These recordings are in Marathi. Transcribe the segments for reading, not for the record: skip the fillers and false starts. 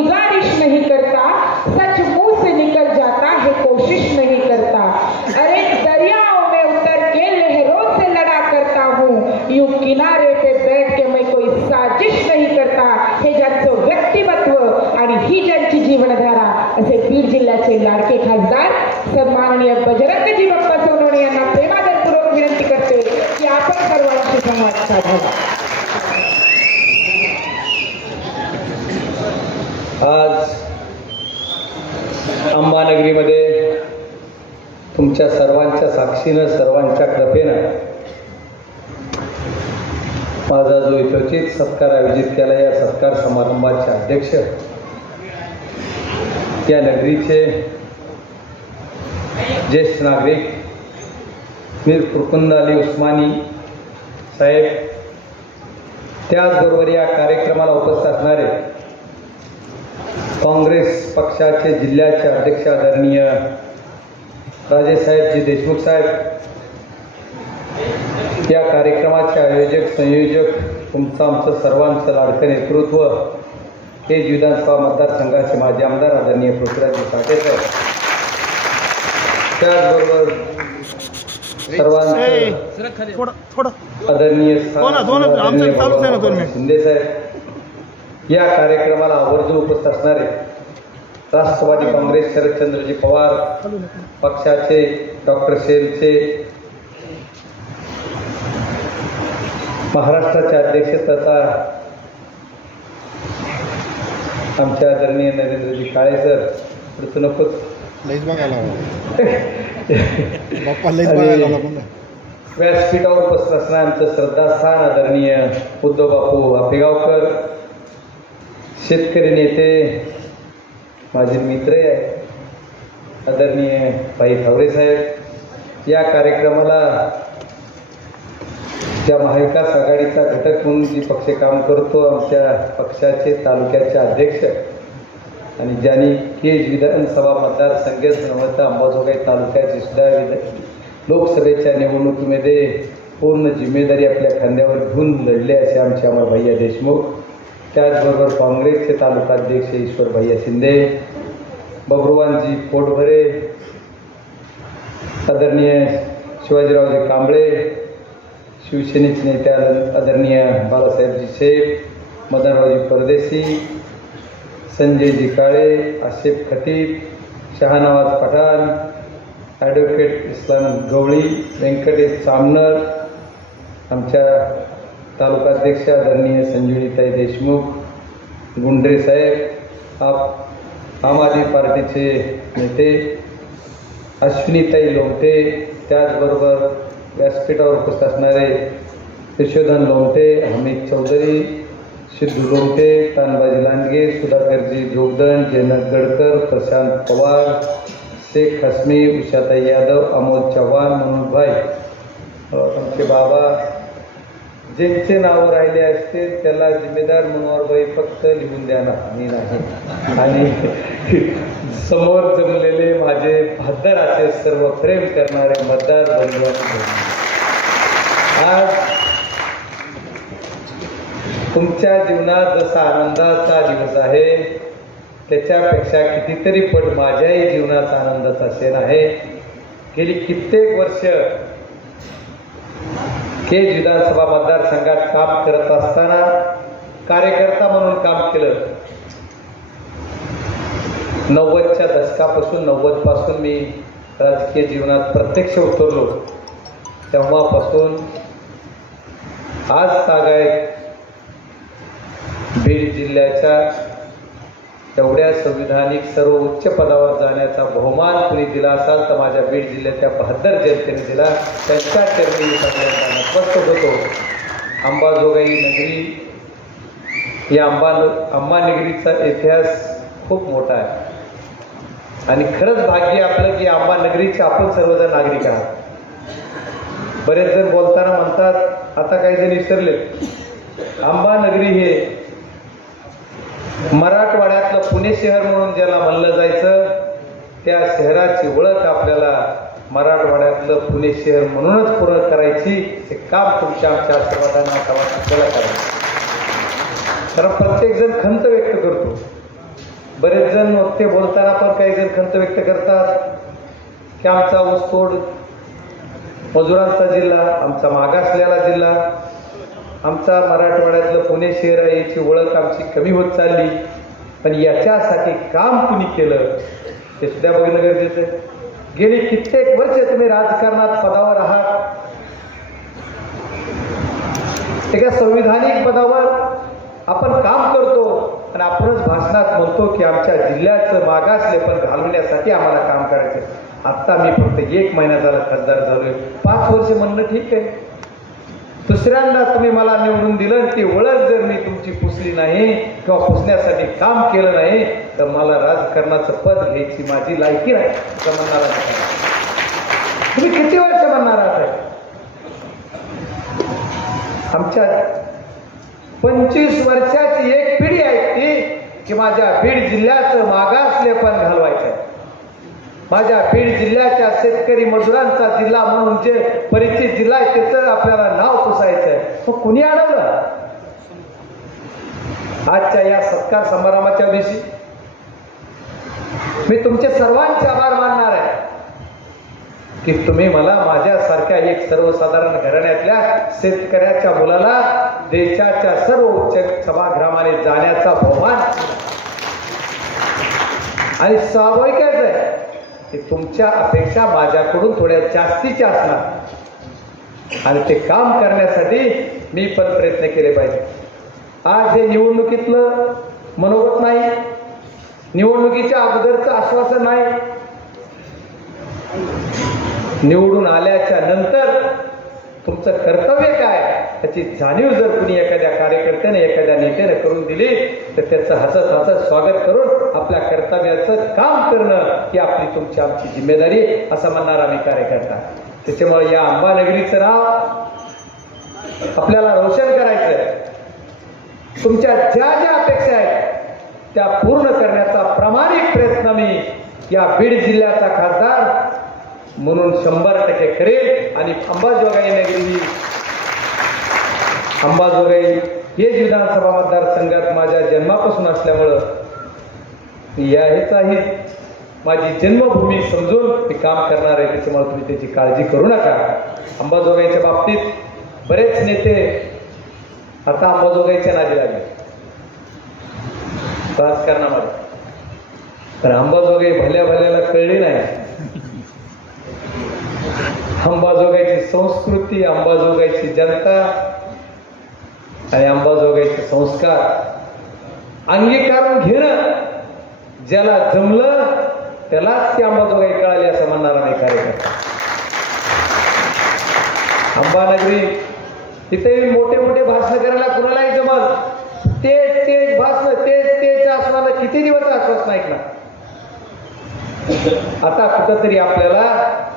गुजारिश नहीं करता, सच मुंह से निकल जाता है कोशिश नहीं करता। अरे दरियाओं में उतर के लहरों से लड़ा करता हूँ, यूं किनारे पे बैठ के मैं कोई साजिश नहीं करता। हे ज्यांचं व्यक्तिमत्व आणि ही ज्यांची जीवनधारा असे बीड जिल्ह्याचे लाडके खासदार सन्माननीय बजरंगजी बाप्पा सोनवणे यांना प्रेमादरपूर्वक विनंती करते की आपण सर्वांशी संवाद साधावा। आज अंबानगरीमध्ये तुमच्या सर्वांच्या साक्षीनं, सर्वांच्या कृपेनं माझा जो यथोचित सत्कार आयोजित केला, या सत्कार समारंभाचे अध्यक्ष त्या नगरीचे ज्येष्ठ नागरिक मीर फुरकुंद अली उस्मानी साहेब, त्याचबरोबर या कार्यक्रमाला उपस्थित असणारे काँग्रेस पक्षाचे जिल्ह्याचे अध्यक्ष आदरणीय राजेसाहेबजी देशमुख साहेब, या कार्यक्रमाचे आयोजक संयोजक, तुमचं आमचं सर्वांचं लाडकं नेतृत्व, हे विधानसभा मतदारसंघाचे माजी आमदार आदरणीय पृथ्वीराज साठे साहेब, त्याचबरोबर सर्वांचं आदरणीय शिंदे साहेब, या कार्यक्रमाला आवर्जून उपस्थित असणारे राष्ट्रवादी काँग्रेस शरदचंद्रजी पवार पक्षाचे डॉक्टर शेलचे महाराष्ट्राचे अध्यक्ष तथा आमचे आदरणीय नरेंद्रजी काळे सर, पुढचं नकोच व्यासपीठावर उपस्थित असणारे आमचं श्रद्धास्थान आदरणीय उद्धव बापू आपेगावकर, शेतकरी नेते, माझे मित्र आहे आदरणीय भाई थावरे साहेब, या कार्यक्रमाला ज्या महाविकास आघाडीचा घटक म्हणून जी पक्ष काम करतो, आमच्या पक्षाचे तालुक्याचे अध्यक्ष आणि ज्यांनी केज विधानसभा मतदारसंघात नव्हता अंबाजोगाई तालुक्याची सुद्धा लोकसभेच्या निवडणुकीमध्ये पूर्ण जिम्मेदारी आपल्या खांद्यावर घेऊन लढले असे आमचे अमर भैया देशमुख, त्याचबरोबर काँग्रेसचे तालुकाध्यक्ष ईश्वर भैया शिंदे, बबरूवानजी पोटभरे, आदरणीय शिवाजीरावजी कांबळे, शिवसेनेचे नेते आदरणीय बाळासाहेबजी शेख, मदनरावजी परदेशी, संजयजी काळे, आसिफ खतीब, शहानवाज पठाण, ॲडव्होकेट इस्लाम गवळी, व्यंकटेश सामनर, आमच्या तालुकाध्यक्ष आदरणीय संजीवनीताई देशमुख, गुंडरे साहेब, आम आदमी पार्टीचे नेते अश्विनीताई लोमटे, त्याचबरोबर व्यासपीठावर उपस्थित असणारे यशोधन लोमटे, हमीद चौधरी, सिद्धू लोमटे, तानबाजी लांडगे, सुधाकरजी जोगदंड, जयनाथ गडकर, प्रशांत पवार, शेख हसमी, उषाताई यादव, अमोल चव्हाण, मनोजभाई, आमचे बाबा, ज्यांचे नाव राहिले असते त्याला जिम्मेदार मनोहरभाई फक्त लिहून द्या ना, मी नाही, आणि समोर जमलेले माझे बहादर असे सर्व प्रेम करणारे मतदार बंधू, आज तुमच्या जीवनात जसा आनंदाचा दिवस आहे त्याच्यापेक्षा कितीतरी पट माझ्याही जीवनाचा आनंदाचा क्षण आहे। गेली कित्येक वर्ष केज विधानसभा मतदारसंघात काम करत असताना कार्यकर्ता म्हणून काम केलं। 90च्या दशकापासून 90 पासून मी राजकीय जीवनात प्रत्यक्ष उतरलो, तेव्हापासून आज तागायत बीड जिल्ह्याच्या एवढ्या संविधानिक सर्व उच्च पदावर जाण्याचा बहुमान कुणी दिला असाल तर माझ्या बीड जिल्ह्याच्या बहादर जनतेने दिला। त्यांच्या चरणी सगळ्यांना नतमस्तक होतो। अंबाजोगाई नगरी, या अंबानगरीचा इतिहास खूप मोठा आहे आणि खरंच भाग्य आपलं की अंबानगरीचे आपण सर्वजण नागरिक आहात। बरेच जण बोलताना म्हणतात, आता काही जण विसरले, अंबानगरी हे मराठवाड्यातलं पुणे शहर म्हणून ज्याला म्हणलं जायचं, त्या शहराची ओळख आपल्याला मराठवाड्यातलं पुणे शहर म्हणूनच पूर्ण करायची, हे काम तुमच्या आमच्या आशीर्वादाने आपल्याला करायचं। कारण प्रत्येक जण खंत व्यक्त करतो बरेच जण ते बोलताना पण काही जण खंत व्यक्त करतात की आमचा ऊसतोड मजुरांचा जिल्हा, आमचा मागासलेला जिल्हा, आमचा मराठवाड्यातलं पुणे शहर आहे याची ओळख आमची कमी होत चालली. पण याच्यासाठी काम कुणी केलं ते सुद्धा बघणं गरजेचं आहे. गेली कित्येक वर्ष तुम्ही राजकारणात पदावर आहात, एका संविधानिक पदावर आपण काम करतो आणि आपणच भाषणात म्हणतो की आमच्या जिल्ह्याचं मागासले पण घालवण्यासाठी आम्हाला काम करायचं. आता मी फक्त 1 महिना झाला खासदार झालोय, 5 वर्ष म्हणणं ठीक आहे. दुसऱ्यांदा तुम्ही मला निवडून दिलं, ती ओळख जर मी तुमची पुसली नाही किंवा पुसण्यासाठी काम केलं नाही तर मला राजकारणाचं पद घ्यायची माझी लायकी नाही असं म्हणणार आहे. तुम्ही किती वर्ष म्हणणार आहात? आमच्या 25 वर्षाची एक पिढी आहे ती की माझ्या बीड जिल्ह्याचं मागासले पण घालवायचं, माझ्या बीड जिल्ह्याच्या शेतकरी मजुरांचा जिल्हा म्हणून जे परिचित जिल्हा आहे त्याचं आपल्याला नाव पुसायचंय. मग कुणी अडवलं? आजच्या या सत्कार समारंभाच्या दिवशी मी तुमचे सर्वांचे आभार मानणार आहे की तुम्ही मला माझ्यासारख्या एक सर्वसाधारण घराण्यातल्या शेतकऱ्याच्या मुलाला देशाच्या सर्व उच्च सभागृहाने जाण्याचा बहुमान, आणि स्वाभाविकच आहे की तुमच्या अपेक्षा माझ्याकडून थोड्या जास्तीच्या असणार आणि ते काम करण्यासाठी मी पण प्रयत्न केले पाहिजे. आज हे निवडणुकीतलं मनोगत नाही, निवडणुकीच्या अगोदरचं आश्वासन नाही, निवडून आल्याच्या नंतर तुमचं कर्तव्य काय त्याची जाणीव जर कुणी एखाद्या कार्यकर्त्याने एखाद्या नेत्याने करून दिली तर त्याचं हसत हसत स्वागत करून आपल्या कर्तव्याचं काम करणं ही आपली तुमची आमची जिम्मेदारी असं म्हणणार आम्ही कार्यकर्ता. त्याच्यामुळे या अंबानगरीचं नाव आपल्याला रोशन करायचं. तुमच्या ज्या ज्या अपेक्षा आहेत त्या पूर्ण करण्याचा प्रामाणिक प्रयत्न मी या बीड जिल्ह्याचा खासदार म्हणून 100% करेल. आणि अंबाजोगाई नगरी, अंबाजोगाई हेच विधानसभा मतदारसंघात माझ्या जन्मापासून असल्यामुळं याचाही माझी जन्मभूमी समजून मी काम करणार आहे. त्याच्यामुळे तुम्ही त्याची काळजी करू नका. अंबाजोगाईच्या बाबतीत बरेच नेते आता अंबाजोगाईच्या नादी लागले राजकारणामध्ये, तर अंबाजोगाई भल्या भल्याला कळली नाही. अंबाजोगाईची संस्कृती, अंबाजोगाईची जनता आणि अंबाजोगाईचे संस्कार अंगीकारून घेणं ज्याला जमलं त्यालाच ती अंबाजोगाई कळाली असं म्हणणारा नाही कार्यकर्ता. अंबानगरी तिथे मोठे मोठे भाषण करायला कुणालाही जमल, तेच भाषण तेच आश्वासन किती दिवस आश्वासन ऐकणार. आता कुठंतरी आपल्याला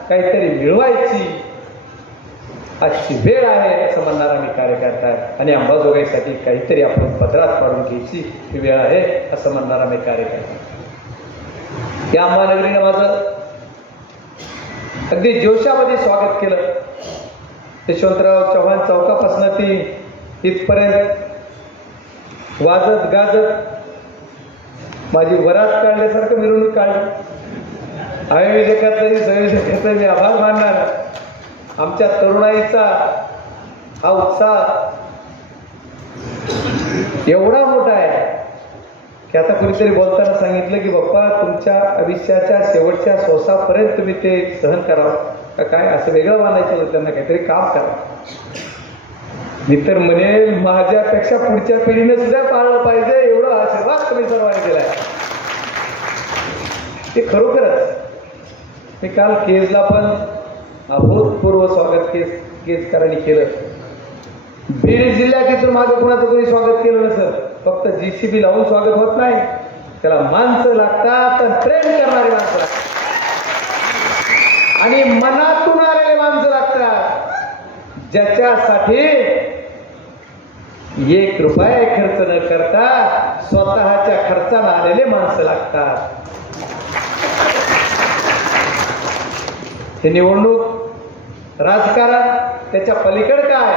काहीतरी मिळवायची आजची वेळ आहे असं म्हणणारा मी कार्यकर्ता आहे. आणि अंबाजोगाईसाठी काहीतरी आपण पदरात पाडून घ्यायची ही वेळ आहे असं म्हणणारा मी कार्यकर्ता. या अंबानगरीनं माझं अगदी जोशामध्ये स्वागत केलं. यशवंतराव चव्हाण चौकापासून ती इथपर्यंत वाजत गाजत माझी वरात काढल्यासारखं मिरवणूक काढली. आयोजकाचाही संयोजकाचा मी आभार मानणार. आमच्या तरुणाईचा हा उत्साह एवढा मोठा आहे की आता कुणीतरी बोलताना सांगितलं की बाप्पा तुमच्या आयुष्याच्या शेवटच्या श्वासापर्यंत तुम्ही ते सहन करावं का काय, असं वेगळं मानायचं त्यांना काहीतरी काम करा. मी तर म्हणेल माझ्यापेक्षा पुढच्या पिढीने सुद्धा पाळलं पाहिजे एवढं आशीर्वाद तुम्ही सर्वांनी दिलाय. ते खरोखरच मी काल केजला पण अभूतपूर्व स्वागत केजकरांनी केलं. बीड जिल्ह्यात इथून माझं कुणाचं कोणी स्वागत केलं नसेल. फक्त JCB लावून स्वागत होत नाही, त्याला माणसं लागतात, प्रेम करणारी माणसं लागतात आणि मनातून आलेले माणसं लागतात, ज्याच्यासाठी 1 रुपया खर्च न करता स्वतःच्या खर्चाने आलेले माणसं लागतात. हे निवडणूक राजकारण त्याच्या पलीकडे काय,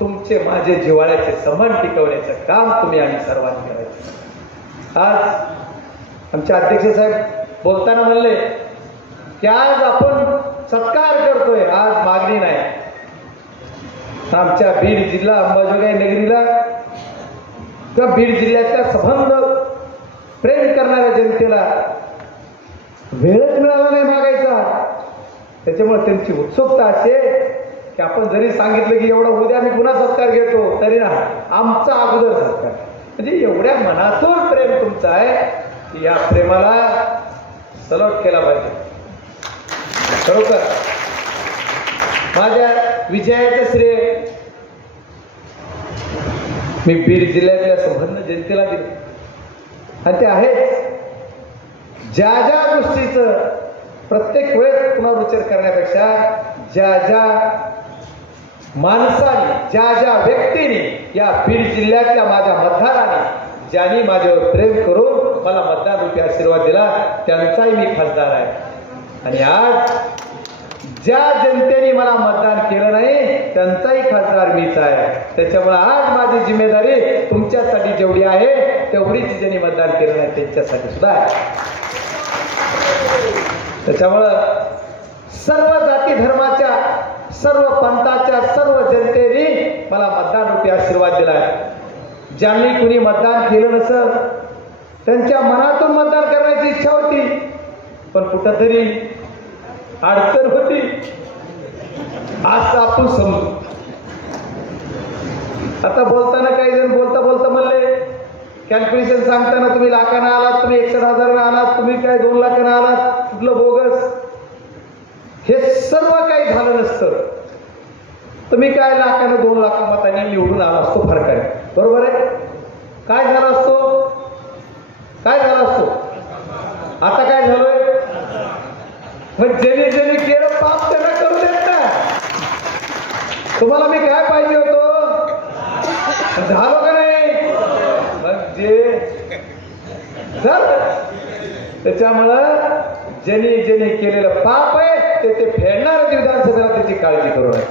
तुमचे माझे जिव्हाळ्याचे संबंध टिकवण्याचं काम तुम्ही आम्ही सर्वांनी करायचं. आज आमचे अध्यक्ष साहेब बोलताना म्हणले की आज आपण सत्कार करतोय, आज मागणी नाही. आमच्या बीड जिल्हा अंबाजोगाई नगरीला किंवा बीड जिल्ह्याच्या संबंध प्रेम करणाऱ्या जनतेला वेळच मिळाला नाही मागायचा. त्याच्यामुळे त्यांची उत्सुकता असे की आपण जरी सांगितलं की एवढं उद्या मी पुन्हा सत्कार घेतो, तरी ना आमचा अगोदर सत्कार. म्हणजे एवढ्या मनातून प्रेम तुमचं आहे की या प्रेमाला सलूट केला पाहिजे. खरोखर माझ्या विजयाचं श्रेय मी बीड जिल्ह्यातल्या संबंध जनतेला दिले. आणि ते आहेच, ज्या ज्या गोष्टीचं प्रत्येक वेळेस पुनरुच्चार करण्यापेक्षा ज्या ज्या माणसाने, ज्या ज्या व्यक्तीने या बीड जिल्ह्यातल्या माझ्या मतदाराने ज्यांनी माझ्यावर प्रेम करून मला मतदान रूपी आशीर्वाद दिला, त्यांचाही मी खासदार आहे. आणि आज ज्या जनतेने मला मतदान केलं नाही त्यांचाही खासदार मीच आहे. त्याच्यामुळे आज माझी जिम्मेदारी तुमच्यासाठी जेवढी आहे तेवढीच ज्यांनी मतदान केलं नाही त्यांच्यासाठी सुद्धा आहे. त्याच्यामुळं सर्व जाती धर्माच्या, सर्व पंथाच्या, सर्व जनतेने मला मतदान रूपी आशीर्वाद दिलाय. ज्यांनी कुणी मतदान केलं नसेल त्यांच्या मनातून मतदान करण्याची इच्छा होती, पण कुठंतरी अडचण होती. आज आपण समजू. आता बोलताना काही जण बोलता बोलता म्हणले, कॅल्क्युलेशन सांगताना तुम्ही लाखानं आलात, तुम्ही 61,000 आलात, तुम्ही काय 2 लाखानं आलात, कुठलं बोगस. हे सर्व काही झालं नसतं. तुम्ही काय लाखानं 2 लाख मतांनी निवडून आला असतो, फरक आहे. बरोबर आहे. काय झालं असतो, काय झालं असतो. आता काय झालोय, मग ज्यांनी ज्यांनी केलं पाप त्यांना करू देत ना. तुम्हाला मी काय पाहिजे होतो, झालो का नाही. मग जे त्याच्यामुळं ज्यांनी ज्यांनी केलेलं पाप आहे ते फेडणार विधानसभेला, त्याची काळजी करू नये.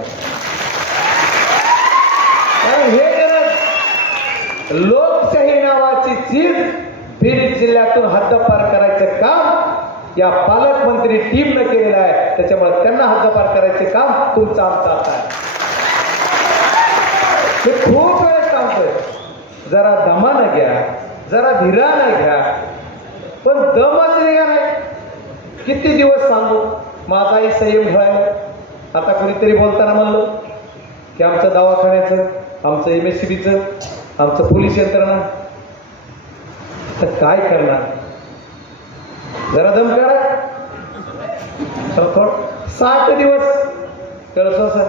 हे लोकशाही नावाची चीज बीड जिल्ह्यातून हद्दपार करायचं काम या पालकमंत्री टीमनं केलेलं आहे. त्याच्यामुळे त्यांना हद्दपार करायचे काम तुमचं आमचं आता आहे. हे खूप वेळेस सांगतोय, जरा दमानं घ्या, जरा धीरानं घ्या, पण दमच निघा नाही. किती दिवस सांगू, माझाही संयम ठेवायला. आता कोणीतरी बोलताना म्हणलं की आमचं दवाखान्याचं, आमचं MSCBचं, आमचं पोलीस यंत्रणा, तर काय करणार. जरा दम काढा. 60 दिवस कळसो सर,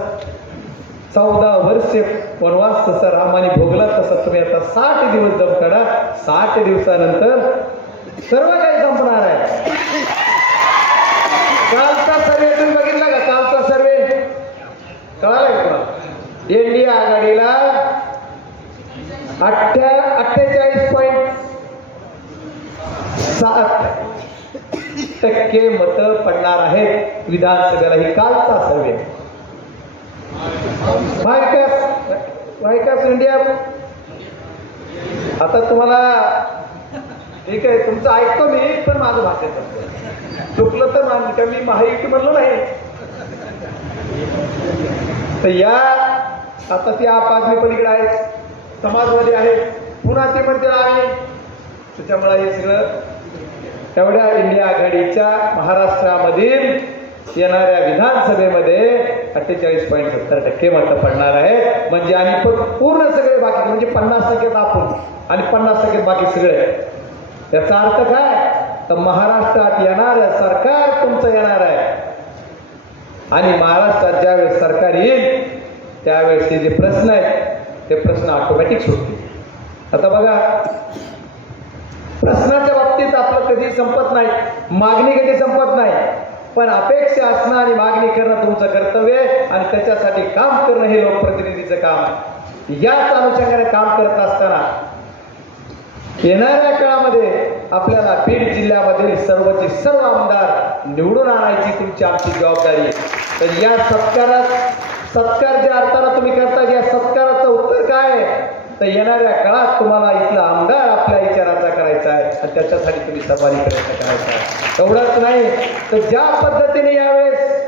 14 वर्ष वनवास तसा रामाने भोगला, तसा तुम्ही आता 60 दिवस दम काढा. 60 दिवसानंतर सर्व काही संपणार आहे. कालचा सर्वे तुम्ही बघितला का, कालचा सर्वे कळाला का तुम्हाला. इंडिया आघाडीला 48.7% मतं पडणार आहेत विधानसभेला. ही कालचा सर्वे. महाविकास इंडिया, आता तुम्हाला ठीक आहे तुमचं ऐकतो मी, पण माझं भाषण चुकलं तर मान का, मी महायुती म्हणलो नाही. तर या आता ती आप आदमी पलीकडे आहेत, समाजवादी आहेत, पुन्हा ते म्हणतील आम्ही. त्याच्यामुळे हे सगळं एवढ्या इंडिया आघाडीच्या महाराष्ट्रामधील येणाऱ्या विधानसभेमध्ये 48.70% मतं पडणार आहे. म्हणजे आणि पूर्ण सगळे बाकी, म्हणजे 50% आपण आणि 50% बाकी सगळे. याचा अर्थ काय, तर महाराष्ट्रात येणारं सरकार तुमचं येणार आहे. आणि महाराष्ट्रात ज्यावेळेस सरकार येईल त्यावेळेस जे प्रश्न आहेत ते प्रश्न ऑटोमॅटिक सुटतील. आता बघा, प्रश्नाच्या बाबतीत आपलं कधी संपत नाही, मागणी कधी संपत नाही, पण अपेक्षा असणं आणि मागणी करणं तुमचं कर्तव्य आहे. आणि त्याच्यासाठी काम करणं हे लोकप्रतिनिधीचं काम आहे. याच अनुषंगाने काम करत असताना येणाऱ्या काळामध्ये आपल्याला बीड जिल्ह्यामधील सर्वचे सर्व आमदार निवडून आणायची तुमची आमची जबाबदारी आहे. तर या सत्कार ज्या अर्थानं तुम्ही करता, या सत्काराचं उत्तर काय आहे, तर येणाऱ्या काळात तुम्हाला इथला आमदार आपल्या विचाराचा करायचा आहे. आणि त्याच्यासाठी तुम्ही सर्वांनी प्रयत्न करायचा. एवढंच नाही तर ज्या पद्धतीने यावेळेस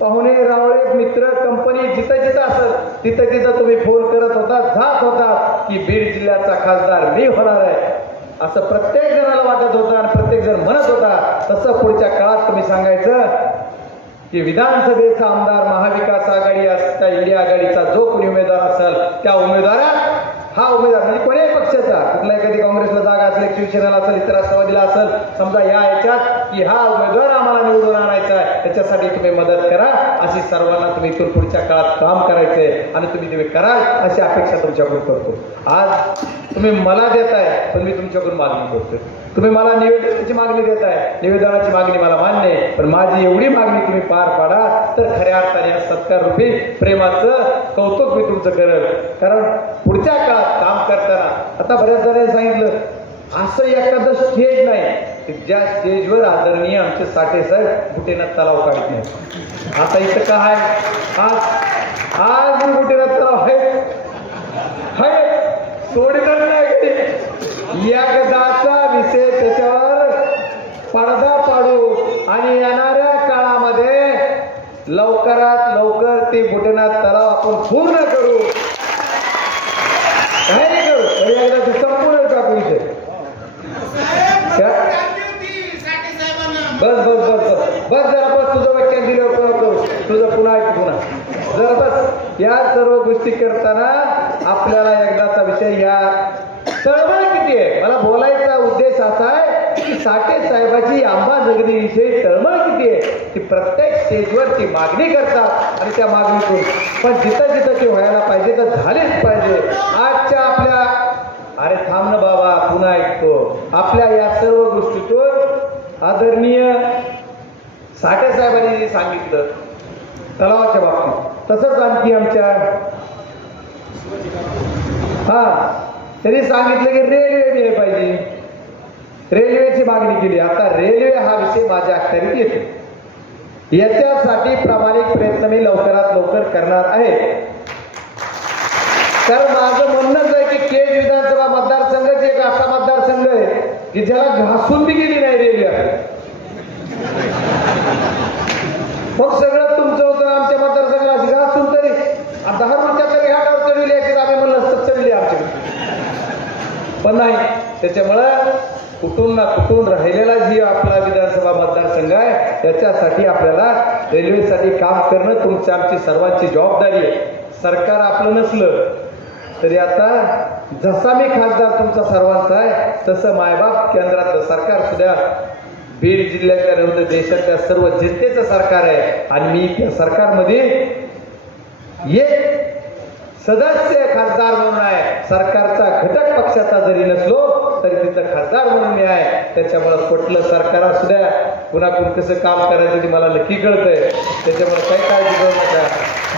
पाहुणे रावळे मित्र कंपनी जिथं जिथं असेल तिथं तिथं तुम्ही फोन करत होता, जात होता की बीड जिल्ह्याचा खासदार मी होणार आहे असं प्रत्येक जणाला वाटत होतं आणि प्रत्येक जण म्हणत होता. तसं पुढच्या काळात तुम्ही सांगायचं की विधानसभेचा आमदार महाविकास आघाडी असता इंडिया आघाडीचा जो कोणी उमेदवार असेल त्या उमेदवारात हा उमेदवार म्हणजे कोणीही पक्षाचा कुठला एखादी काँग्रेसला जागा असेल, शिवसेनेला असेल, इतर राष्ट्रवादीला असेल, समजा या याच्यात की हा उमेदवार आम्हाला निवडून आणायचा आहे त्याच्यासाठी तुम्ही मदत करा अशी सर्वांना तुम्ही इथून पुढच्या काळात काम करायचंय आणि तुम्ही कराल अशी अपेक्षा तुमच्याकडून करतो. आज तुम्ही मला देताय पण मी तुमच्याकडून मागणी करतोय. तुम्ही मला निवेदनाची मागणी देताय, निवेदनाची मागणी मला मान्य आहे पण माझी एवढी मागणी तुम्ही पार पाडा तर खऱ्या अर्थाने सत्कार रूपी प्रेमाचं कौतुक मी तुमचं करेल. कारण पुढच्या काळात काम करताना आता बऱ्याच जणांनी सांगितलं असं एखादं स्टेज नाही की ज्या स्टेजवर आदरणीय आमचे साठे साहेब बुटेनाथ तलाव काढत नाही. आता इथं काय आज बुटेनाथ तलाव आहे सोडणार नाही. एकदाचा विषय त्याच्यावर पडदा पाडू आणि येणाऱ्या काळामध्ये लवकरात लवकर ते बुटेनाथ तलाव आपण पूर्ण करू. काय नाही करू एकदा संपूर्ण टाकू विषय. बस बस बस बस बस जरा बस तुझं व्याख्यान दिलं करू तुझं पुन्हा जरा बस. या सर्व गोष्टी करताना आपल्याला एकदाचा विषय या तळमळ किती आहे मला बोलायचा उद्देश असा आहे की साठे साहेबाची अंबाजोगाईविषयी तळमळ किती आहे ती प्रत्येक स्टेजवर ती मागणी करतात आणि त्या मागणीतून पण जिथं जिथं ती व्हायला पाहिजे तर झालीच पाहिजे. आजच्या आपल्या अरे थांब ना बाबा पुन्हा ऐकतो आपल्या या सर्व गोष्टीतून आदरणीय साठे साहेबांनी जे सांगितलं तलावाच्या बाबतीत तसंच आणखी आमच्या त्यांनी सांगितलं की रेल्वे दिली पाहिजे. रेल्वेची मागणी केली. आता रेल्वे हा विषय माझ्या अखत्यारीत येतो. याच्यासाठी प्रामाणिक प्रयत्न मी लवकरात लवकर करणार आहे. कारण माझं म्हणणंच आहे की केज विधानसभा मतदारसंघाचे एक असा मतदारसंघ आहे की ज्याला घासून बी गेली नाही रेल्वे. मग सगळं तुमचं होतं आमच्या मतदारसंघाला घासून तरी 10 रुपयाच्या तरी घाटावर चढविली याची आम्ही म्हणलं चढली आमच्याकडे पण नाही. त्याच्यामुळं कुठून ना कुठून राहिलेला जी आपला विधानसभा मतदारसंघ आहे त्याच्यासाठी आपल्याला रेल्वेसाठी काम करणं तुमची आमची सर्वांची जबाबदारी आहे. सरकार आपलं नसलं तरी आता जसा मी खासदार तुमचा सर्वांचा आहे तसं मायबाप केंद्रातलं सरकार सुद्धा बीड जिल्ह्याच्या विरुद्ध देशातल्या सर्व जनतेचं सरकार आहे आणि मी त्या सरकारमध्ये एक सदस्य खासदार म्हणून आहे. सरकारचा घटक पक्षाचा जरी नसलो तरी तिथं खासदार म्हणून मी आहे. त्याच्यामुळे कुठलं सरकार असू द्या कुणाकडून कसं काम करायचं ते मला नक्की कळतंय. त्याच्यामुळे काही काळजी करू नका.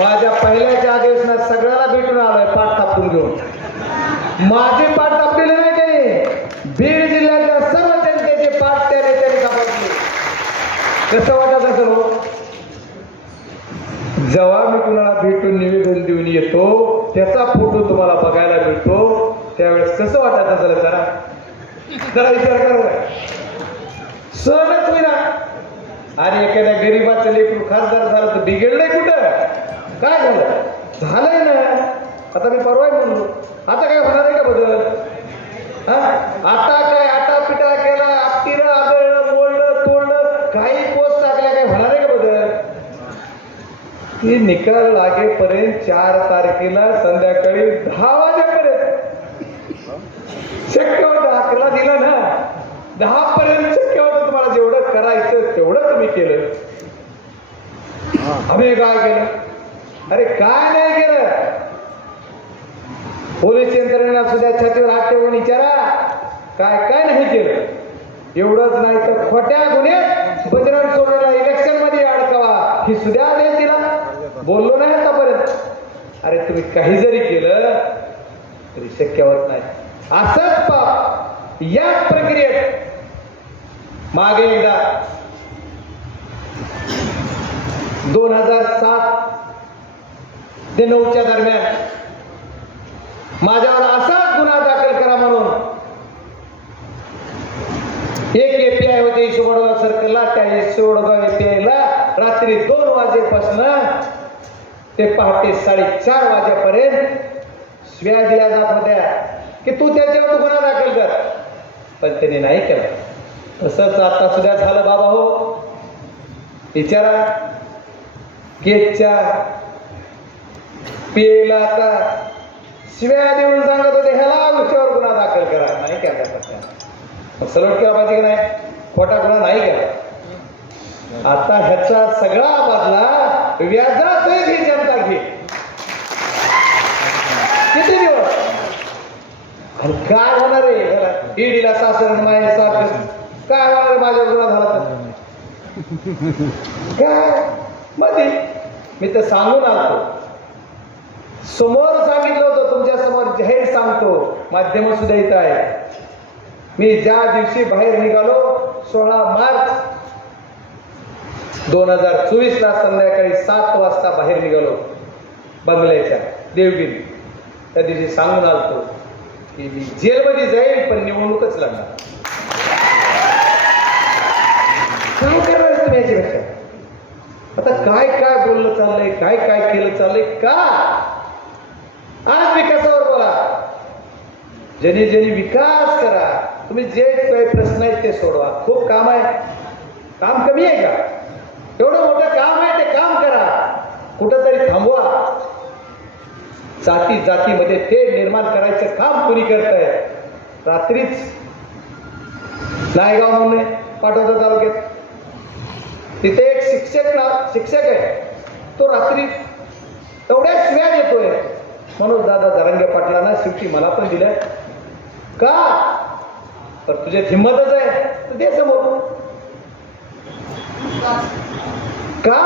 माझ्या पहिल्याच्या अधिवेशनात सगळ्याला भेटून आलोय पाठ थापून घेऊन. माझी पाठ थापलेली नाही काही बीड जिल्ह्याच्या सर्व जनतेचे पाठ त्या नेत्याने थापले. कसं वाटत असेल हो जेव्हा मी कुणाला भेटून निवेदन देऊन येतो त्याचा फोटो तुम्हाला बघायला मिळतो त्यावेळेस कसं वाटत असेल जरा जरा विचार करा. सहजच होईना. आणि एखाद्या गरीबाचं लेकरू खासदार झालं तर बिघडलंय कुठं काय झालं झालंय ना. आता मी परवा म्हणलो आता काय होणार आहे का बदल. आता काय आटा पिटा केला आपटीनं आदळलं मोडलं तोडलं काही पोस्ट टाकल्या काय होणार आहे का बदल. ती निकाल लागेपर्यंत 4 तारखेला संध्याकाळी 10 वाजेपर्यंत शक्य होतं. 11 दिला ना 10 पर्यंत शक्य होतं. तुम्हाला जेवढं करायचं तेवढं तुम्ही केलं. आम्ही काय केलं अरे काय नाही केलं. पोलीस यंत्रणेला सुद्धा छातीवर हात ठेवून विचारा काय काय नाही केलं. एवढंच नाही तर खोट्या गुन्ह्यात बजरंग सोडलेला इलेक्शन मध्ये अडकावा ही सुद्धा आदेश दिला. बोललो नाही आतापर्यंत. अरे तुम्ही काही जरी केलं तरी शक्य होत नाही. असंच पाप या प्रक्रियेत मागे एकदा 2007 ते 2009च्या दरम्यान माझ्यावर असाच गुन्हा दाखल करा म्हणून एक एपीआय होते यशोवडगाव सर्कलला. त्या यशोवडगाव एपीआयला रात्री 2 वाजेपासून ते पहाटे 4:30 वाजेपर्यंत शिव्या दिल्या जात होत्या की तू त्याच्यावर गुन्हा दाखल कर, पण त्याने नाही केला. तसंच आता सुद्धा झालं बाबा हो. विचारा केकच्या पीएला आता शिव्या देऊन सांगत होते ह्याला विषयावर गुन्हा दाखल करा, नाही केला. मग सलट केला पाहिजे की नाही? खोटा गुन्हा नाही केला. आता ह्याचा सगळा बदला व्याजासहित ही जनता घे. किती दिवस आणि काय होणार आहे? ईडीला सासरण माये सारखं काय होणार आहे? माझ्या गुन्हा झाला तर काय मध्ये मी तर सांगून आलो, समोर सांगितलं होतं, तुमच्या समोर जाहीर सांगतो, माध्यम सुद्धा इथं आहे. मी ज्या दिवशी बाहेर निघालो 16 मार्च 2024 ला संध्याकाळी 7 वाजता बाहेर निघालो बंगल्याच्या देवगिरी, त्या दिवशी सांगून आलतो की मी जेलमध्ये जाईल पण निवडणूकच लढणार. काय करणार तुम्ही याच्यापेक्षा? आता काय काय बोललं चाललंय, काय काय केलं चाललंय का? आज विकासावर बोला, ज्यांनी ज्यांनी विकास करा. तुम्ही जे काही प्रश्न आहेत ते सोडवा. खूप काम आहे, काम कमी आहे का? एवढं मोठं काम आहे, ते काम करा. कुठंतरी थांबवा. जाती जातीमध्ये ते निर्माण करायचं काम कोणी करत आहे? रात्रीच नायगाव म्हणून पाठवतो तालुक्यात, तिथे एक शिक्षक आहे, तो रात्री तेवढ्या शिव्या देतोय. म्हणून दादा जरांगे पाटलांना शेवटी मला पण दिलं का? तर तुझ्यात हिंमतच आहे तर दे समोर. का?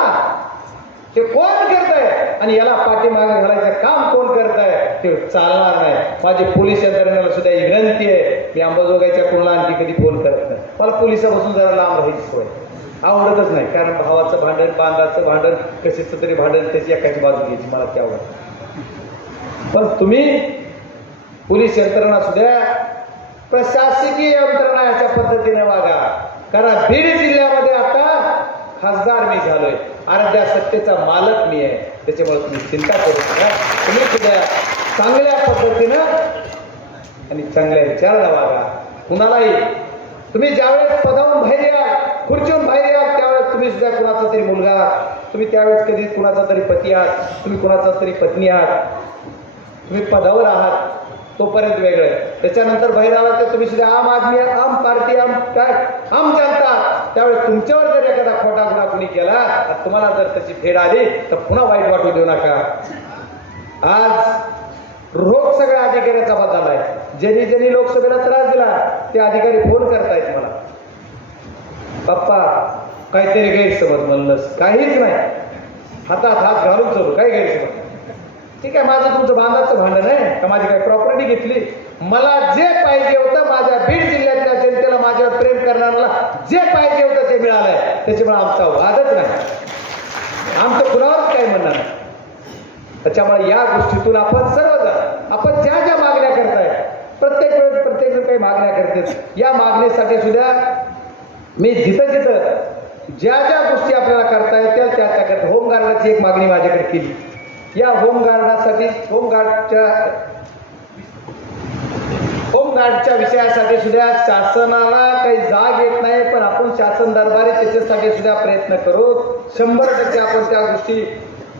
ते कोण करताय आणि याला पाठीमागे घालायचं काम कोण करताय? ते चालणार नाही. माझे पोलीस यंत्रणेला सुद्धा ही विनंती आहे, मी अंबाजोगाईच्या कोणाला आणखी कधी फोन करत नाही. मला पोलिसापासून जरा लांब राहायची सोय आवडतच नाही, कारण भावाचं भांडण, बांधाचं भांडण, कशाचं तरी भांडण, त्याची एकाची बाजू घ्यायची मला ते आवडत. पण तुम्ही पोलीस यंत्रणा सुद्धा प्रशासकीय यंत्रणा याच्या पद्धतीने वागा. कारण बीड जिल्ह्यामध्ये आता खासदार मी झालोय, अर्ध्या सत्तेचा मालक मी आहे. त्याच्यामुळे तुम्ही चिंता करू नका. तुम्ही सुद्धा चांगल्या पद्धतीनं आणि चांगल्या विचारानं वागा. कुणालाही तुम्ही ज्यावेळेस पदावून बाहेर याल, खुर्चीहून बाहेर याल, त्यावेळेस तुम्ही सुद्धा कुणाचा तरी मुलगा, तुम्ही त्यावेळेस कधी कुणाचा तरी पती आहात, तुम्ही कुणाचा तरी पत्नी आहात, तुम्ही पदावर आहात तोपर्यंत वेगळं. त्याच्यानंतर बाहेर आला तर तुम्ही सुद्धा आम आदमी, आम पार्टी, आम जनता. त्यावेळेस तुमच्यावर जर एखादा खोटा गुन्हा कुणी केला, तुम्हाला जर त्याची फेड आली तर पुन्हा वाईट वाटू देऊ नका. आज रोग सगळ्या अधिकाऱ्याचा बदल आहे. ज्यांनी ज्यांनी लोकसभेला त्रास दिला ते अधिकारी फोन करतायत मला, पप्पा काहीतरी गैरसमज म्हणलंस. काहीच नाही, हातात हात घालून चालू, काही गैरसमज. ठीक आहे, माझं तुमचं बांधाचं भांडण आहे का माझी काही प्रॉपर्टी घेतली? मला जे पाहिजे होतं, माझ्या बीड जिल्ह्यातल्या जनतेला, माझ्यावर प्रेम करणाऱ्याला जे पाहिजे होतं ते मिळालंय. त्याच्यामुळे आमचा वादच नाही, आमचं कुणावरच काही म्हणणं नाही. त्याच्यामुळे या गोष्टीतून आपण सर्वजण, आपण ज्या ज्या मागण्या करताय, प्रत्येक जण काही मागण्या करते. या मागणीसाठी सुद्धा मी जिथं जिथं ज्या ज्या गोष्टी आपल्याला करता येतील त्या त्या करता. होमगार्डाची एक मागणी माझ्याकडे केली. या होमगार्डासाठी, होमगार्डच्या विषयासाठी सुद्धा शासनाला काही जाग येत नाही, पण आपण शासन दरबारी त्याच्यासाठी सुद्धा प्रयत्न करू. 100% आपण त्या गोष्टी,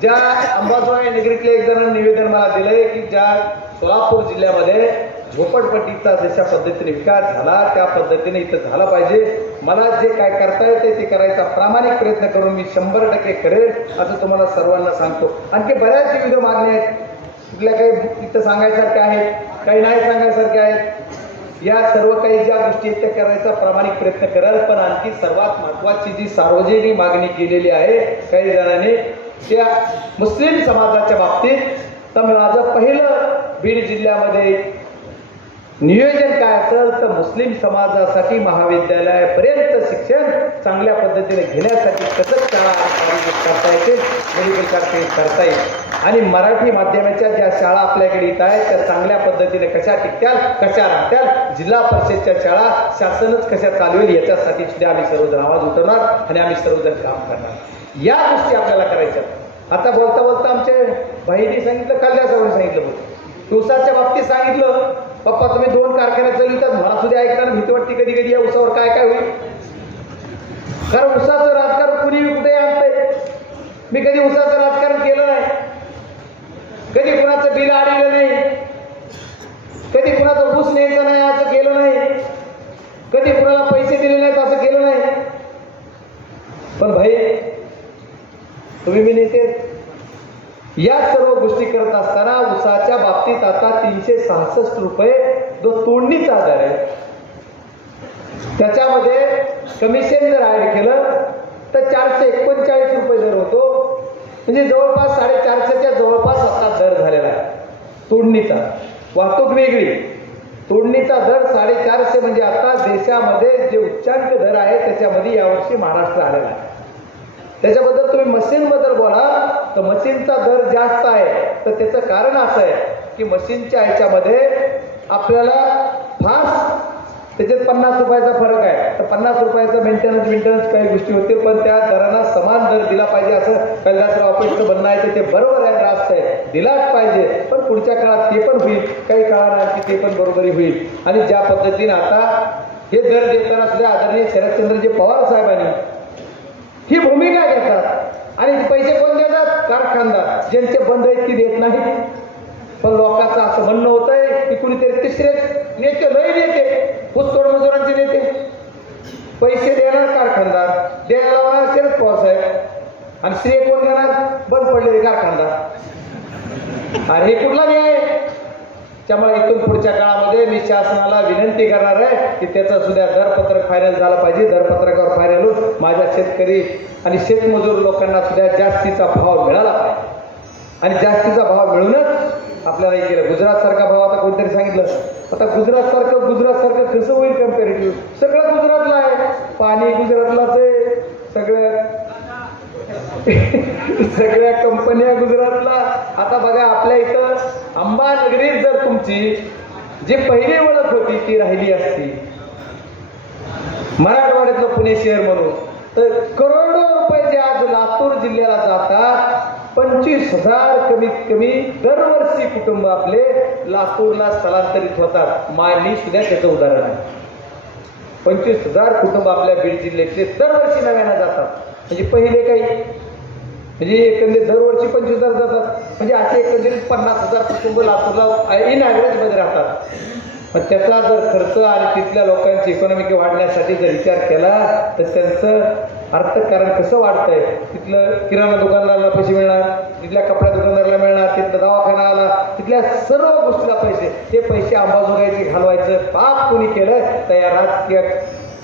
ज्या अंबाजोगाई नगरीतले एक जण निवेदन मला दिलंय की ज्या सोलापूर जिल्ह्यामध्ये झोपडपट्टीचा जशा पद्धतीने विकास झाला त्या पद्धतीने इथं झाला पाहिजे. मला जे काय करता येते ते करायचा प्रामाणिक प्रयत्न करून मी 100% करेल असं तुम्हाला सर्वांना सांगतो. आणखी बऱ्याच विविध मागण्या आहेत, कुठल्या काही इथं सांगायसारख्या आहेत, काही नाही सांगायसारख्या आहेत. या सर्व काही ज्या गोष्टी आहेत त्या करायचा प्रामाणिक प्रयत्न कराल. पण आणखी सर्वात महत्वाची जी सार्वजनिक मागणी केलेली आहे काही जणांनी, त्या मुस्लिम समाजाच्या बाबतीत, तर माझं पहिलं बीड जिल्ह्यामध्ये नियोजन काय असेल तर मुस्लिम समाजासाठी महाविद्यालयापर्यंत शिक्षण चांगल्या पद्धतीने घेण्यासाठी कसं शाळा करता येते, मेडिकल करता येईल आणि मराठी माध्यमाच्या ज्या शाळा आपल्याकडे येत आहेत त्या चांगल्या पद्धतीने कशा टिकत्याल, कशा राहत्याल, जिल्हा परिषदच्या शाळा शासनच कशा चालवेल याच्यासाठी सुद्धा आम्ही सर्वजण आवाज उठवणार आणि आम्ही सर्वजण काम करणार. या गोष्टी आपल्याला करायच्या. आता बोलता बोलता आमचे भाईनी सांगितलं, कल्यासाहेबांनी सांगितलं, उसाच्या बाबतीत सांगितलं, पप्पा तुम्ही 2 कारखाने चालवतात, मला सुद्धा ऐकताना भीती वाटते कधी कधी या उसावर काय काय होईल. कारण उसाचं राजकारण कुणी कुठे आणतंय. मी कधी उसाचं राजकारण केलं नाही, कधी कुणाचं बिल आडलं नाही, कधी कुणाचं ऊस न्यायचं नाही असं केलं नाही, कधी कुणाला पैसे दिले नाहीत असं केलं नाही. पण भाई तुम्ही मी नेते या सर्व गोष्टी करत असताना उसाच्या बाबतीत आता 366 रुपये जो तोडणीचा दर आहे त्याच्यामध्ये कमिशन जर ऍड केलं तर 439 रुपये दर होतो. म्हणजे जवळपास 450च्या जवळपास आता दर झालेला आहे तोडणीचा. वाहतूक वेगळी, तोडणीचा दर 450 म्हणजे आता देशामध्ये जे उच्चांक दर आहे त्याच्यामध्ये यावर्षी महाराष्ट्र आलेला आहे. त्याच्याबद्दल तुम्ही मशीनबद्दल बोला तर मशीनचा दर जास्त आहे, तर त्याचं कारण असं आहे की मशीनच्या ह्याच्यामध्ये आपल्याला फास्ट त्याच्यात 50 रुपयाचा फरक आहे, तर 50 रुपयाचा मेंटेनन्स काही गोष्टी होते, पण त्या दरांना समान दर दिला पाहिजे असं कैलासराव ऑफिसचं म्हणणं आहे. ते बरोबर आहे, रास्त आहे, दिलाच पाहिजे, पण पुढच्या काळात ते पण होईल, काही काळानंतर ते पण बरोबरी होईल. आणि ज्या पद्धतीने आता हे दर देताना सुद्धा आदरणीय शरदचंद्रजी पवार साहेबांनी ही भूमिका घेतात आणि पैसे कोण देतात? कारखानदार. ज्यांचे बंद आहेत ती देत नाही. पण लोकांचं असं म्हणणं होतंय की कुणीतरी तिसरे नेते, लय नेते, ऊसतोड मजुरांचे नेते, पैसे देणार कारखानदार, द्यायला लावणार शरद पवार साहेब आणि श्रेय कोण देणार? बंद पडलेले कारखानदार. अरे हे कुठला न्याय? त्यामुळे इथून पुढच्या काळामध्ये मी शासनाला विनंती करणार आहे की त्याचा सुद्धा दरपत्रक फायनल झालं पाहिजे. दरपत्रकावर फायनल होऊन माझ्या शेतकरी आणि शेतमजूर लोकांना सुद्धा जास्तीचा भाव मिळाला पाहिजे आणि जास्तीचा भाव मिळूनच आपल्याला हे केलं. गुजरात सारखा भाव आता कोणतरी सांगितलं, आता गुजरात सारखं कसं होईल कम्पॅरेटिव्ह? सगळं गुजरातला आहे, पाणी गुजरातलाच आहे, सगळ्या कंपन्या गुजरातला. आता बघा आपल्या इथं अंबानगरीत जर तुमची जी पहिली ओळख होती ती राहिली असती मराठवाड्यातलं पुणे शहर म्हणून, तर करोडो रुपये जे आज लातूर जिल्ह्याला जातात, 25,000 कमीत कमी दरवर्षी कुटुंब आपले लातूरला स्थलांतरित होतात. मी सुद्धा त्याचं उदाहरण आहे. 25,000 कुटुंब आपल्या बीड जिल्ह्यातले दरवर्षी नव्यानं जातात. म्हणजे पहिले काही म्हणजे एकंदरीत दरवर्षी 25,000 जातात, म्हणजे असे एकंदरीत 50,000 कुटुंब लातूरला इन ॲव्हरेज मध्ये राहतात. पण त्यातला जर खर्च आणि तिथल्या लोकांची इकॉनॉमिक वाढण्यासाठी जर विचार केला तर त्यांचं अर्थकारण कसं वाढतंय? तिथलं किराणा दुकानदाराला पैसे मिळणार, तिथल्या कपड्या दुकानदाराला मिळणार, तिथल्या दवाखान्याला, तिथल्या सर्व गोष्टीला पैसे. ते पैसे अंबाजोगाईचे घालवायचं पाप कोणी केलं तर या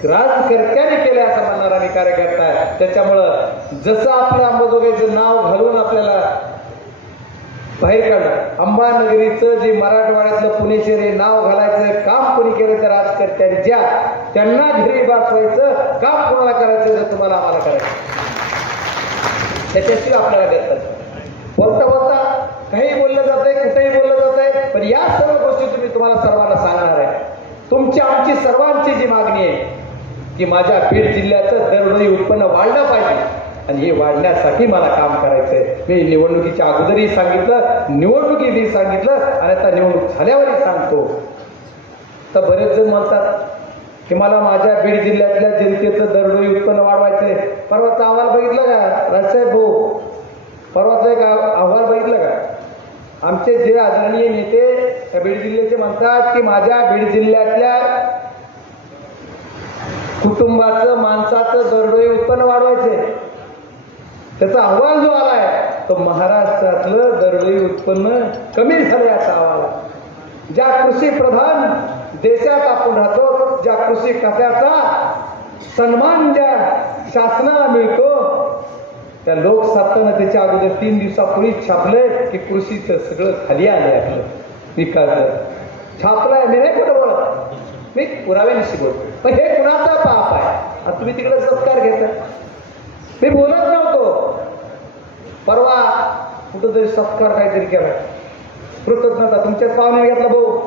राजकर्त्याने केलं असं म्हणणारा मी कार्यकर्ता आहे. त्याच्यामुळं जसं आपलं अंबाजोगाईचं नाव घालून आपल्याला बाहेर काढलं, अंबानगरीचं जे मराठवाड्यातलं पुणे शहर हे नाव घालायचं काम कोणी केलं तर राजकर्त्यांनी ज्या त्यांना घरी बसवायचं काम कोणाला करायचं तर तुम्हाला आम्हाला करायचं. त्याच्याशिवाय आपल्याला देतात. बोलता बोलता काही बोललं जात आहे, कुठेही बोललं जात आहे, पण या सर्व गोष्टी तुम्हाला सर्वांना सांगणार आहे. तुमची आमची सर्वांची जी मागणी आहे की माझ्या बीड जिल्ह्याचं दरडोई उत्पन्न वाढलं पाहिजे आणि हे वाढण्यासाठी मला काम करायचंय. मी निवडणुकीच्या अगोदरही सांगितलं, निवडणुकीतही सांगितलं आणि आता निवडणूक झाल्यावरही सांगतो. तर बरेच जण म्हणतात की मला माझ्या बीड जिल्ह्यातल्या जनतेचं दरडोई उत्पन्न वाढवायचंय. परवाचा अहवाल बघितला का राजसाहेब भाऊ? परवाचा एक अहवाल बघितला का? आमचे जे आदरणीय नेते बीड जिल्ह्याचे म्हणतात की माझ्या बीड जिल्ह्यातल्या कुटुंबाचं माणसाचं दरडोई उत्पन्न वाढवायचे. त्याचा अहवाल जो आलाय तो महाराष्ट्रातलं दरडोई उत्पन्न कमी झालं याचा अहवाल. ज्या कृषी प्रधान देशात आपण राहतो, ज्या कृषी खात्याचा सन्मान ज्या शासनाला मिळतो, त्या लोकसत्तानं त्याच्या अगोदर 3 दिवसापूर्वी छापलंय की कृषीचं सगळं खाली आलंय आपलं विकास. छापलाय, मी नाही कुठं बोलत, मी पुराव्यानिशी बोलतो. पण हे कुणाचा पाप आहे आणि तुम्ही तिकडे सत्कार घेता? मी बोलत नव्हतो. परवा कुठं तरी सत्कार काहीतरी केला, कृतज्ञता तुमच्याच पाहुणे घेतला भाऊ,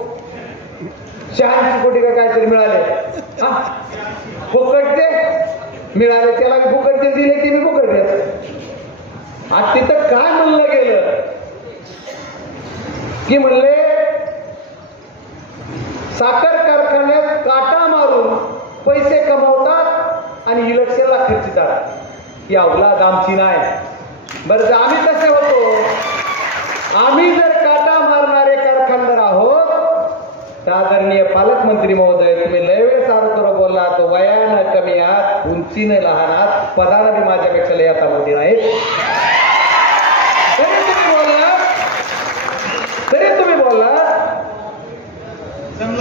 86 कोटी का काहीतरी मिळाले. फुकट ते मिळाले, त्याला मी फुकट ते दिले की मी फुकट देत. आज तिथं काय म्हणलं गेलं की म्हणले साखर कारखान्यात काटा मारून पैसे कमवतात आणि इलेक्शनला खर्चतात. ही अवलाद आमची नाही. बरं, आम्ही कसे होतो? आम्ही जर काटा मारणारे कारखानदार आहोत तर आदरणीय पालकमंत्री महोदय, तुम्ही लय वेळ सारखं बोलला, तो वयानं कमी आहात, उंचीनं लहान आहात, पदानं बी माझ्यापेक्षा लय आता मोठी नाहीत. तरी तुम्ही बोलला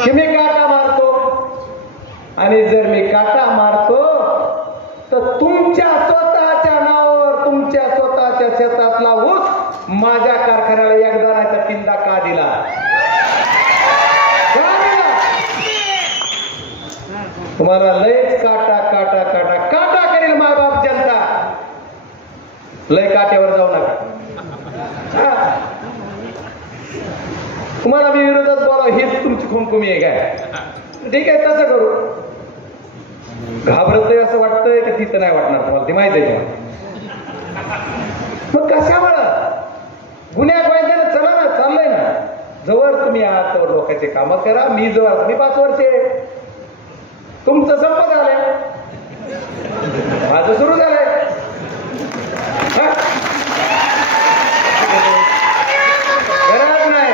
की मी काटा मारतो. आणि जर मी काटा मारतो तर तुमच्या स्वतःच्या नावावर तुमच्या स्वतःच्या शेतातला ऊस माझ्या कारखान्याला एकदा नाही तर 3दा का दिला? तुम्हाला लयच काटा काटा काटा काटा करेल मायबाप जनता. लय काट्यावर जाऊ नका. तुम्हाला मी विरोधात बोला, हेच तुमची खुमखुमी आहे काय? ठीक आहे, तसं करू. घाबरतय असं वाटतंय की तिथं नाही वाटणार तुम्हाला, ते माहिती आहे. मग कशामुळं गुन्ह्यात पाहिजे ना? चला ना, चाललंय ना. जवळ तुम्ही आहात तवर लोकांचे कामं करा. मी जवळ, मी 5 वर्षे, तुमचं संपत आलंय, माझं सुरू झालंय. गरज नाही.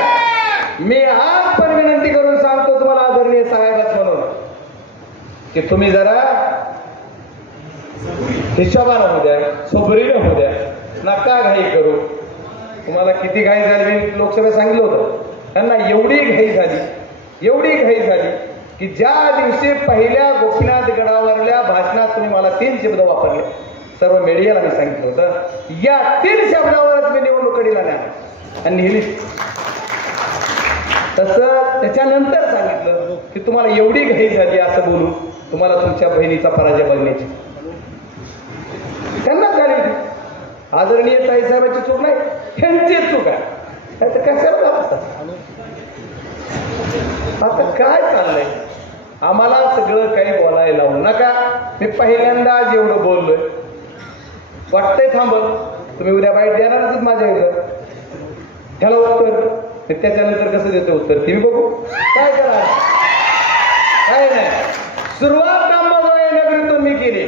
मी आज पण विनंती करून सांगतो तुम्हाला आदरणीय साहेबात म्हणून की तुम्ही जरा हिशोबानं होऊ द्या, सोबरीनं होऊ द्या, नका घाई करू. तुम्हाला किती घाई झाली मी लोकसभेत सांगितलं होतं. त्यांना एवढी घाई झाली की ज्या दिवशी पहिल्या गोपीनाथ गडावरल्या भाषणात तुम्ही मला 3 शब्द वापरले, सर्व मीडियाला मी सांगितलं होतं, या 3 शब्दावरच मी निवडणूक कडीला नाही आणि नेहमी तसं त्याच्यानंतर सांगितलं की तुम्हाला एवढी घाई झाली असं बोलून तुम्हाला तुमच्या बहिणीचा पराजय बघण्याची. त्यांना झाली. आदरणीय ताईसाहेबांची चूक नाही, ह्यांची चूक आहे. कशाला आता काय चाललंय? आम्हाला सगळं काही बोलायला लावू नका. मी पहिल्यांदा एवढं बोललोय, वाटतंय थांबल. तुम्ही उद्या बाईट देणारच माझ्या इथं, ह्याला उत्तर. त्याच्यानंतर कसं देतो उत्तर ते बघू. काय करा, काय नाही. सुरुवात नगरीतून मी केली.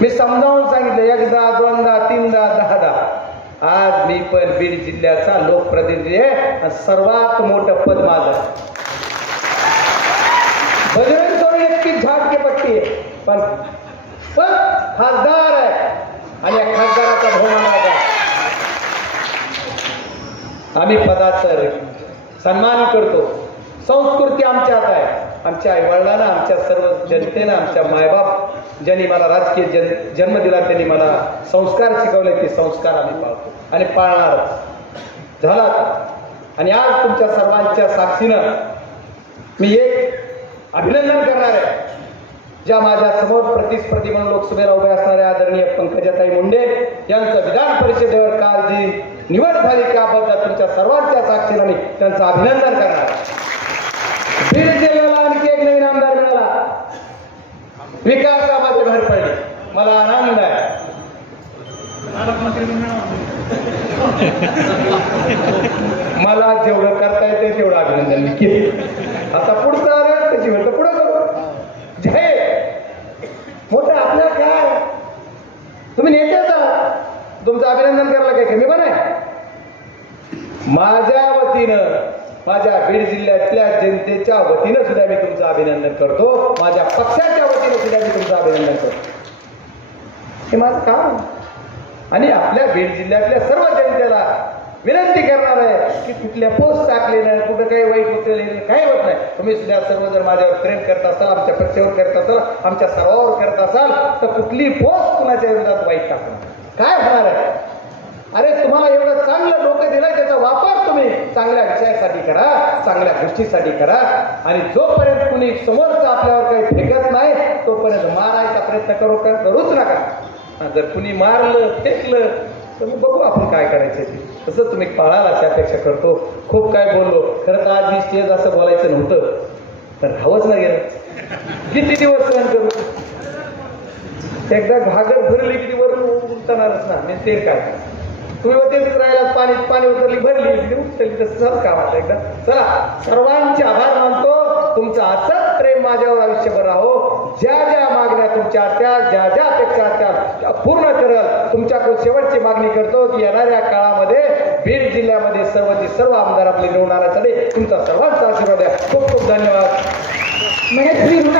मी समजावून सांगितलं 1दा 2दा 3दा 10दा. आज मी पण बीड जिल्ह्याचा लोकप्रतिनिधी आहे आणि सर्वात मोठं पद माझं. बजरंग सोडून इतकी झाडके पट्टी आहे, पण खासदार आहे आणि या खासदाराचा बहुमान. आम्ही पदाचा सन्मान करतो. संस्कृती आमच्या हात आहे. आमच्या आईवडिलांना, आमच्या सर्व जनतेनं, आमच्या मायबाप ज्यांनी मला राजकीय जन्म दिला, त्यांनी मला संस्कार शिकवले, ते संस्कार आम्ही पाळतो आणि पाळणारच. झाला. आणि आज तुमच्या सर्वांच्या साक्षीनं मी एक अभिनंदन करणार आहे. ज्या माझ्या समोर प्रतिस्पर्धी म्हणून लोकसभेला उभे असणाऱ्या आदरणीय पंकजाताई मुंडे यांचं विधान परिषदेवर काल जी निवड झाली त्याबद्दल तुमच्या सर्वांच्या साक्षीनं मी त्यांचं अभिनंदन करणार. बीड जिल्ह्याला आणखी एक नवीन आमदार मिळाला, विकास कामाची भर पडली, मला आनंद आहे. मला जेवढं करता येते तेवढं अभिनंदन मी केलं. आता पुढचं आलं त्याची भेट पुढे करू. जय मोठं आपल्या काय, तुम्ही नेत्याचा तुमचं अभिनंदन करायला काय कमी पण आहे? माझ्या वतीनं, माझ्या बीड जिल्ह्यातल्या जनतेच्या वतीनं सुद्धा मी तुमचं अभिनंदन करतो. माझ्या पक्षाच्या वतीनं सुद्धा मी तुमचं अभिनंदन करतो. हे माझं काम. आणि आपल्या बीड जिल्ह्यातल्या सर्व जनतेला विनंती करणार आहे की कुठल्या पोस्ट टाकले नाही, कुठं काही वाईट उतरलेले काही होत नाही. तुम्ही सुद्धा सर्व जर माझ्यावर प्रेम करत असाल, आमच्या पक्षावर करत असाल, आमच्या सर्वावर करत असाल तर कुठली पोस्ट कुणाच्या विरोधात वाईट टाकणार काय होणार आहे? अरे तुम्हाला एवढं चांगलं डोकं दिलंय, त्याचा वापर तुम्ही चांगल्या विषयासाठी करा, चांगल्या गोष्टीसाठी करा. आणि जोपर्यंत कुणी समोरचं आपल्यावर काही फेकत नाही तोपर्यंत मारायचा प्रयत्न करूच नका. जर कुणी मारलं फेकलं तर मग बघू आपण काय करायचं ते. तसं तुम्ही पाळाल अशी अपेक्षा करतो. खूप काय बोललो. खरं तर आज ही स्टेज असं बोलायचं नव्हतं, तर राहावंच नाही गेलं. किती दिवस सहन करू. एकदा घागर भरली किती वरून उतरणारच ना. मी ते काय तुम्ही तेच राहिला, पाणी उतरली भरली उचलली, तसं काम आता एकदा. चला, सर्वांचे आभार मानतो. तुमचं असंच प्रेम माझ्यावर आयुष्यभर राहो. ज्या ज्या मागण्या तुमच्या असत्या, ज्या ज्या अपेक्षा असत्या त्या पूर्ण करल. तुमच्याकडून शेवटची मागणी करतो की येणाऱ्या काळामध्ये बीड जिल्ह्यामध्ये सर्व आमदार आपले निवडून आणण्यासाठी तुमचा सर्वांचा आशीर्वाद द्या. खूप खूप धन्यवाद. मनस्वी ऋण